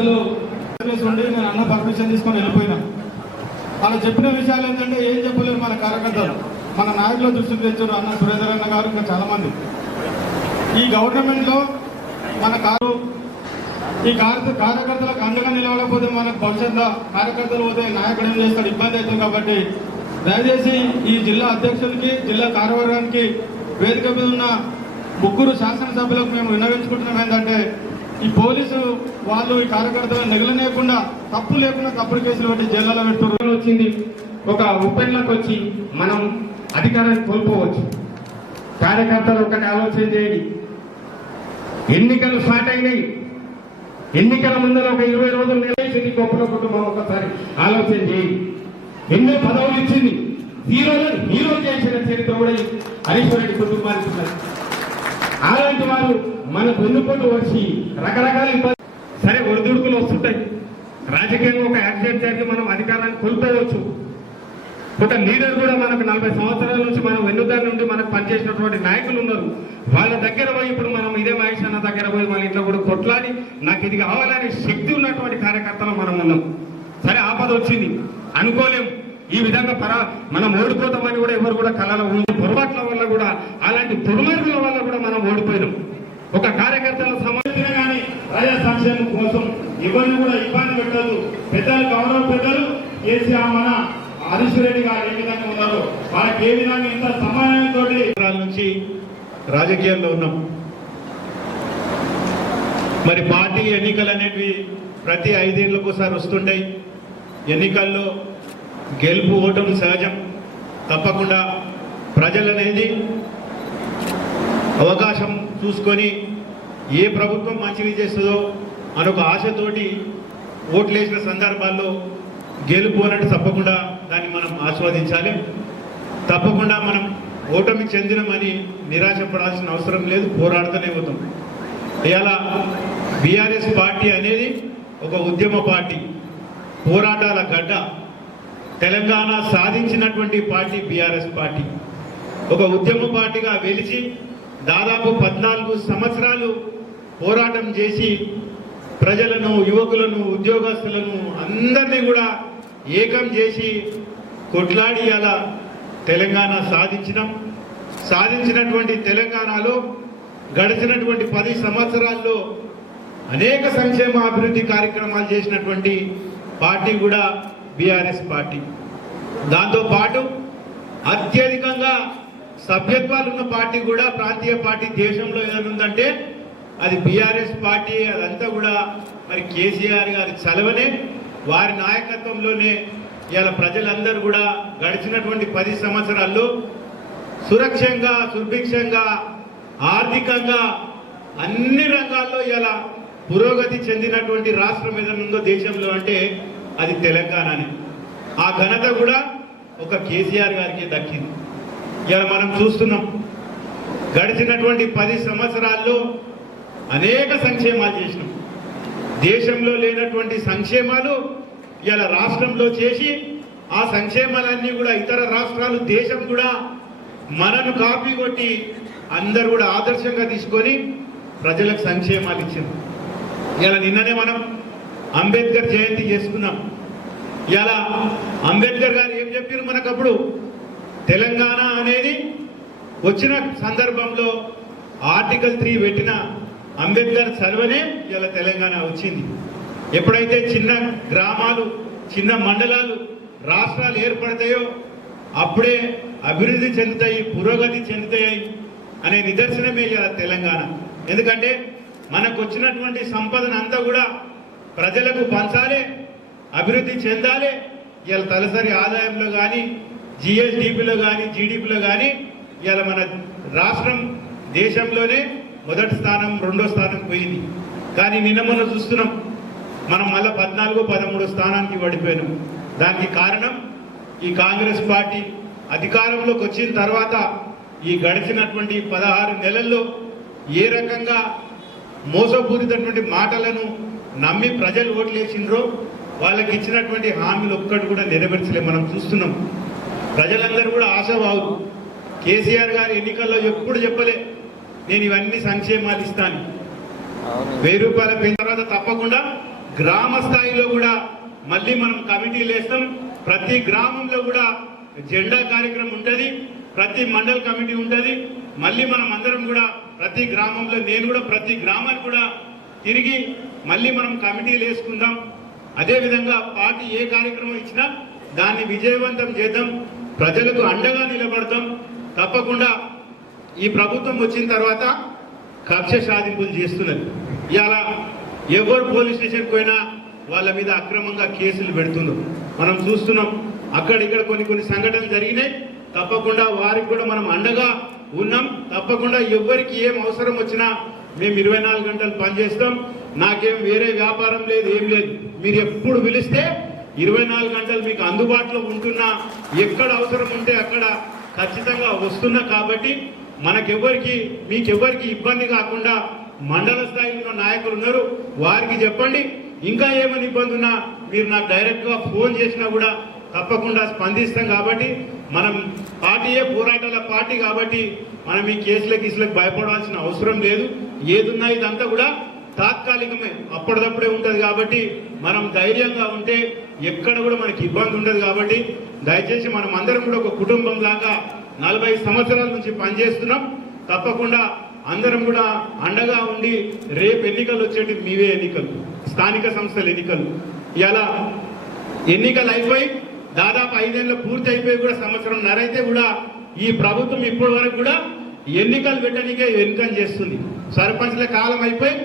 పెద్దలు ఉండి నేను అన్న పర్మిషన్ తీసుకొని వెళ్ళిపోయినా. వాళ్ళు చెప్పిన విషయాలు ఏంటంటే ఏం చెప్పలేరు మన కార్యకర్తలు, మన నాయకుల దృష్టికి తెచ్చారు అన్న సురేందర్ అన్న గారు, ఇంకా చాలా మంది. ఈ గవర్నమెంట్ లో మన ఈ కార్యకర్తలకు అండగా నిలవకపోతే మనకు భవిష్యత్తులో కార్యకర్తలు పోతే నాయకుడు ఏం చేస్తాడు, ఇబ్బంది అవుతుంది. కాబట్టి దయచేసి ఈ జిల్లా అధ్యక్షులకి, జిల్లా కార్యవర్గానికి, వేదిక మీద ఉన్న ముగ్గురు శాసనసభ్యులకు మేము విన్నవించుకుంటున్నాం ఏంటంటే ఈ పోలీసు వాళ్ళు ఈ కార్యకర్తలను నెగలనేయకుండా, తప్పు లేకుండా తప్పుడు కేసులు పెట్టి జైల్లో పెడుతున్నారు. వచ్చింది ఒక ఉపన్యాలకు వచ్చి మనం అధికారాన్ని కోల్పోవచ్చు. కార్యకర్తలు ఒకటి ఆలోచన చేయండి, ఎన్నికలు స్టార్ట్ అయినాయి, ఎన్నికల ముందర ఒక 20 రోజులు నిలవేసింది గొప్పల కుటుంబం. ఒకసారి ఆలోచన చేయండి, ఎన్నో పదవులు ఇచ్చింది, హీరో చేసిన చరిత్ర కూడా హరీశ్వర్ రెడ్డి కుటుంబానికి ఉన్నది. అలాంటి వారు మనకు ఎన్నుకొని వచ్చి రకరకాల ఇబ్బంది, సరే ఒడిదుడుకులు వస్తుంటాయి. రాజకీయంగా ఒక యాక్సిడెంట్ జరిగి మనం అధికారాన్ని కోల్పోవచ్చు. ఒక లీడర్ కూడా మనకు 40 సంవత్సరాల నుంచి మనం వెన్నుదారి నుండి మనకు పనిచేసినటువంటి నాయకులు ఉన్నారు. వాళ్ళ దగ్గర పోయి ఇప్పుడు మనం ఇదే మహేష్ అన్న దగ్గర పోయి మన ఇంట్లో కూడా కొట్లాడి నాకు ఇది కావాలని శక్తి ఉన్నటువంటి కార్యకర్తలు మనం ఉన్నాం. సరే ఆపద వచ్చింది అనుకోలేం, ఈ విధంగా మనం ఓడిపోతామని కూడా ఎవరు కూడా కళలో ఉంది. పొరపాట్ల వల్ల కూడా అలాంటి దుర్మార్గుల వల్ల కూడా మనం ఓడిపోయినాం. ఒక కార్యకర్తల సమస్య కానీ ప్రజా సంక్షేమం కోసం ఎవరిని కూడా ఇబ్బంది పెట్టదు. పెద్దలు గౌరవ పెద్దలు కేసీఆర్ మన హరీశ్వర్ రెడ్డి గారు ఏ విధంగా ఉన్నారు, వాళ్ళకి ఏ విధంగా ఇంత సమానంతో నుంచి రాజకీయాల్లో ఉన్నాం. మరి పార్టీ ఎన్నికలు అనేవి ప్రతి 5 ఏళ్లకు ఒకసారి వస్తుంటాయి. ఎన్నికల్లో గెలుపు ఓటమి సహజం. తప్పకుండా ప్రజలనేది అవకాశం చూసుకొని ఏ ప్రభుత్వం మంచిది చేస్తుందో అనొక ఆశతోటి ఓట్లేసిన సందర్భాల్లో గెలుపు అన్నట్టు తప్పకుండా దాన్ని మనం ఆస్వాదించాలి. తప్పకుండా మనం ఓటమి చెందినమని నిరాశపడాల్సిన అవసరం లేదు, పోరాడుతూనే పోతాం. ఇలా బీఆర్ఎస్ పార్టీ అనేది ఒక ఉద్యమ పార్టీ, పోరాటాల గడ్డ. తెలంగాణ సాధించినటువంటి పార్టీ బీఆర్ఎస్ పార్టీ. ఒక ఉద్యమ పార్టీగా వెలిచి దాదాపు 14 సంవత్సరాలు పోరాటం చేసి ప్రజలను, యువకులను, ఉద్యోగస్తులను అందరినీ కూడా ఏకం చేసి కొట్లాడి అలా తెలంగాణ సాధించినటువంటి తెలంగాణలో గడిచినటువంటి 10 సంవత్సరాల్లో అనేక సంక్షేమ అభివృద్ధి కార్యక్రమాలు చేసినటువంటి పార్టీ కూడా బీఆర్ఎస్ పార్టీ. దాంతోపాటు అత్యధికంగా సభ్యత్వాలు ఉన్న పార్టీ కూడా, ప్రాంతీయ పార్టీ దేశంలో ఏదైనా ఉందంటే అది బీఆర్ఎస్ పార్టీ. అదంతా కూడా మరి కేసీఆర్ గారి చలవనే, వారి నాయకత్వంలోనే ఇలా ప్రజలందరూ కూడా గడిచినటువంటి 10 సంవత్సరాల్లో సురక్షంగా, సుభిక్షంగా, ఆర్థికంగా అన్ని రంగాల్లో ఇలా పురోగతి చెందినటువంటి రాష్ట్రం ఏదైనా ఉందో దేశంలో అంటే అది తెలంగాణనే. ఆ ఘనత కూడా ఒక కేసీఆర్ గారికి దక్కింది. ఇలా మనం చూస్తున్నాం, గడిచినటువంటి 10 సంవత్సరాల్లో అనేక సంక్షేమాలు చేసినాం. దేశంలో లేనటువంటి సంక్షేమాలు ఇలా రాష్ట్రంలో చేసి ఆ సంక్షేమాలన్నీ కూడా ఇతర రాష్ట్రాలు, దేశం కూడా మనను కాపీ కొట్టి అందరూ కూడా ఆదర్శంగా తీసుకొని ప్రజలకు సంక్షేమాలు ఇచ్చింది. ఇలా నిన్ననే మనం అంబేద్కర్ జయంతి చేసుకున్నాం. ఇలా అంబేద్కర్ గారు ఏం చెప్పారు మనకప్పుడు, తెలంగాణ అనేది వచ్చిన సందర్భంలో ఆర్టికల్ 3 పెట్టిన అంబేద్కర్ చదవనే ఇలా తెలంగాణ వచ్చింది. ఎప్పుడైతే చిన్న గ్రామాలు, చిన్న మండలాలు, రాష్ట్రాలు ఏర్పడతాయో అప్పుడే అభివృద్ధి చెందుతాయి, పురోగతి చెందుతాయి అనే నిదర్శనమే ఇలా తెలంగాణ. ఎందుకంటే మనకు వచ్చినటువంటి సంపదను అంతా కూడా ప్రజలకు పంచాలి, అభివృద్ధి చెందాలి. ఇలా తలసరి ఆదాయంలో కానీ, జిఎస్డిపిలో కానీ, జీడిపిలో కానీ ఇలా మన రాష్ట్రం దేశంలోనే మొదటి స్థానం, 2వ స్థానం పోయింది. కానీ నిన్న మనం చూస్తున్నాం, మనం మళ్ళీ 14, 13 స్థానానికి పడిపోయినాం. దానికి కారణం ఈ కాంగ్రెస్ పార్టీ అధికారంలోకి వచ్చిన తర్వాత ఈ గడిచినటువంటి 16 నెలల్లో ఏ రకంగా మోసపూరితటువంటి మాటలను నమ్మి ప్రజలు ఓట్లేసిండ్రో వాళ్ళకి ఇచ్చినటువంటి హామీలు ఒక్కటి కూడా నెరవేర్చలే. మనం చూస్తున్నాం, ప్రజలందరూ కూడా ఆశావాహులు. కేసీఆర్ గారు ఎన్నికల్లో ఎప్పుడు చెప్పలే నేను ఇవన్నీ సంక్షేమాలు ఇస్తాను, 1000 రూపాయల పెంచిన తర్వాత తప్పకుండా గ్రామ స్థాయిలో కూడా మళ్ళీ మనం కమిటీలు వేస్తాం. ప్రతి గ్రామంలో కూడా జెండా కార్యక్రమం ఉంటుంది, ప్రతి మండల కమిటీ ఉంటుంది. మళ్ళీ మనం అందరం కూడా ప్రతి గ్రామంలో, నేను కూడా ప్రతి గ్రామానికి కూడా తిరిగి మళ్ళీ మనం కమిటీలు వేసుకుందాం. అదేవిధంగా పార్టీ ఏ కార్యక్రమం ఇచ్చినా దాన్ని విజయవంతం చేద్దాం, ప్రజలకు అండగా నిలబడతాం. తప్పకుండా ఈ ప్రభుత్వం వచ్చిన తర్వాత కక్ష సాధింపులు చేస్తున్నది. ఇలా ఎవరు పోలీస్ స్టేషన్కి పోయినా వాళ్ళ మీద అక్రమంగా కేసులు పెడుతున్నారు. మనం చూస్తున్నాం, అక్కడిక్కడ కొన్ని సంఘటనలు జరిగినాయి. తప్పకుండా వారికి కూడా మనం అండగా ఉన్నాం. తప్పకుండా ఎవరికి ఏం అవసరం వచ్చినా మేము 24 గంటలు పనిచేస్తాం. నాకేం వేరే వ్యాపారం లేదు, ఏం లేదు. మీరు ఎప్పుడు పిలిస్తే 24 గంటలు మీకు అందుబాటులో ఉంటున్నా, ఎక్కడ అవసరం ఉంటే అక్కడ ఖచ్చితంగా వస్తున్నా. కాబట్టి మీకెవ్వరికి ఇబ్బంది కాకుండా మండల స్థాయిలో ఉన్న నాయకులు ఉన్నారు, వారికి చెప్పండి. ఇంకా ఏమైనా ఇబ్బంది ఉన్నా మీరు నాకు డైరెక్ట్గా ఫోన్ చేసినా కూడా తప్పకుండా స్పందిస్తాం. కాబట్టి మనం పార్టీయే పోరాటాల పార్టీ కాబట్టి మనం ఈ కేసులకు భయపడాల్సిన అవసరం లేదు. ఏదున్నా ఇదంతా కూడా తాత్కాలికమే, అప్పటిదప్పుడే ఉంటుంది. కాబట్టి మనం ధైర్యంగా ఉంటే ఎక్కడ కూడా మనకి ఇబ్బంది ఉండదు. కాబట్టి దయచేసి మనం అందరం కూడా ఒక కుటుంబం లాగా 40 సంవత్సరాల నుంచి పనిచేస్తున్నాం. తప్పకుండా అందరం కూడా అండగా ఉండి రేపు ఎన్నికలు వచ్చేటి మీవే ఎన్నికలు, స్థానిక సంస్థల ఎన్నికలు. ఇలా ఎన్నికలు అయిపోయి దాదాపు 5 ఏళ్ళు పూర్తి అయిపోయి కూడా 1.5 సంవత్సరం అయితే కూడా ఈ ప్రభుత్వం ఇప్పటి వరకు కూడా ఎన్నికలు పెట్టడానికే వెనుకం చేస్తుంది. సర్పంచ్ల కాలం అయిపోయి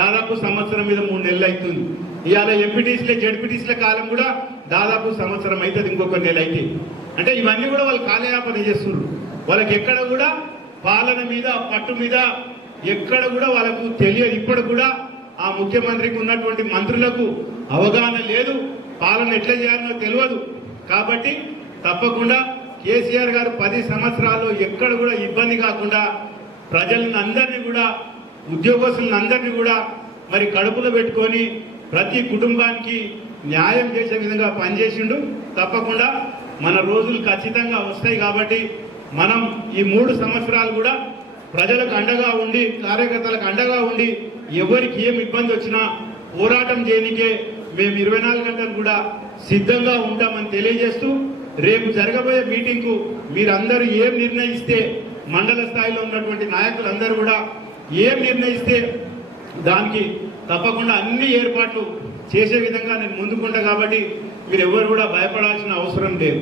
దాదాపు 1 సంవత్సరం మీద 3 నెలలు అవుతుంది. ఇవాళ ఎంపీటీసీల జడ్పీటీసీల కాలం కూడా దాదాపు 1 సంవత్సరం అవుతుంది, ఇంకొక నెల అయితే. అంటే ఇవన్నీ కూడా వాళ్ళు కాలయాపన చేస్తున్నారు. వాళ్ళకి ఎక్కడ కూడా పాలన మీద పట్టు మీద ఎక్కడ కూడా వాళ్ళకు తెలియదు. ఇప్పుడు కూడా ఆ ముఖ్యమంత్రికి ఉన్నటువంటి మంత్రులకు అవగాహన లేదు, పాలన ఎట్లా చేయాలనో తెలియదు. కాబట్టి తప్పకుండా కేసీఆర్ గారు 10 సంవత్సరాల్లో ఎక్కడ కూడా ఇబ్బంది కాకుండా ప్రజలను అందరినీ కూడా, ఉద్యోగస్తులను అందరినీ కూడా మరి కడుపులో పెట్టుకొని ప్రతి కుటుంబానికి న్యాయం చేసే విధంగా పనిచేసిండు. తప్పకుండా మన రోజులు ఖచ్చితంగా వస్తాయి. కాబట్టి మనం ఈ 3 సంవత్సరాలు కూడా ప్రజలకు అండగా ఉండి, కార్యకర్తలకు అండగా ఉండి, ఎవరికి ఏం ఇబ్బంది వచ్చినా పోరాటం చేయనికే మేము 24 గంటలు కూడా సిద్ధంగా ఉంటామని తెలియజేస్తూ, రేపు జరగబోయే మీటింగ్కు మీరందరూ ఏం నిర్ణయిస్తే, మండల స్థాయిలో ఉన్నటువంటి నాయకులందరూ కూడా ఏం నిర్ణయిస్తే దానికి తప్పకుండా అన్ని ఏర్పాట్లు చేసే విధంగా నేను ముందుకుంటా. కాబట్టి మీరు ఎవరు కూడా భయపడాల్సిన అవసరం లేదు.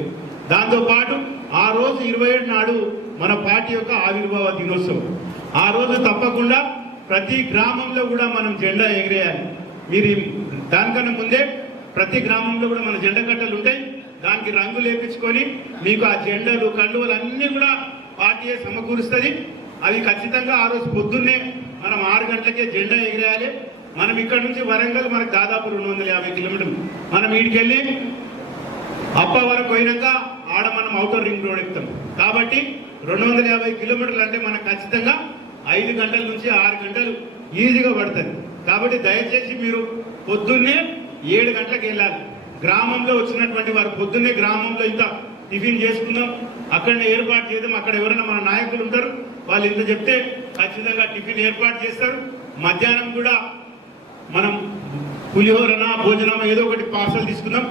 దాంతోపాటు ఆ రోజు 27 నాడు మన పార్టీ యొక్క ఆవిర్భావ దినోత్సవం. ఆ రోజు తప్పకుండా ప్రతి గ్రామంలో కూడా మనం జెండా ఎగిరేయాలి. మీరు దానికన్నా ముందే ప్రతి గ్రామంలో కూడా మన జెండా కట్టలు ఉంటాయి, దానికి రంగులు వేయించుకొని మీకు ఆ జెండాలు కండువలు అన్నీ కూడా పార్టీయే సమకూరుస్తుంది. అవి ఖచ్చితంగా ఆ రోజు పొద్దున్నే మనం 6 గంటలకే జెండా ఎగిరేయాలి. మనం ఇక్కడ నుంచి వరంగల్ మనకు దాదాపు 250 కిలోమీటర్లు. మనం వీడికెళ్ళి అప్ప వరకు పోయినాక ఆడ మనం ఔటర్ రింగ్ రోడ్ ఎక్కుతాం. కాబట్టి 250 కిలోమీటర్లు అంటే మనకు ఖచ్చితంగా 5 గంటల నుంచి 6 గంటలు ఈజీగా పడుతుంది. కాబట్టి దయచేసి మీరు పొద్దున్నే 7 గంటలకు వెళ్ళాలి. గ్రామంలో వచ్చినటువంటి వారు పొద్దున్నే గ్రామంలో ఇంత టిఫిన్ చేసుకుందాం, అక్కడనే ఏర్పాటు చేద్దాం. అక్కడ ఎవరైనా మన నాయకులు ఉంటారు, వాళ్ళు ఇంత చెప్తే ఖచ్చితంగా టిఫిన్ ఏర్పాటు చేస్తారు. మధ్యాహ్నం కూడా మనం పులిహోరన భోజనం ఏదో ఒకటి పార్సల్ తీసుకుందాం.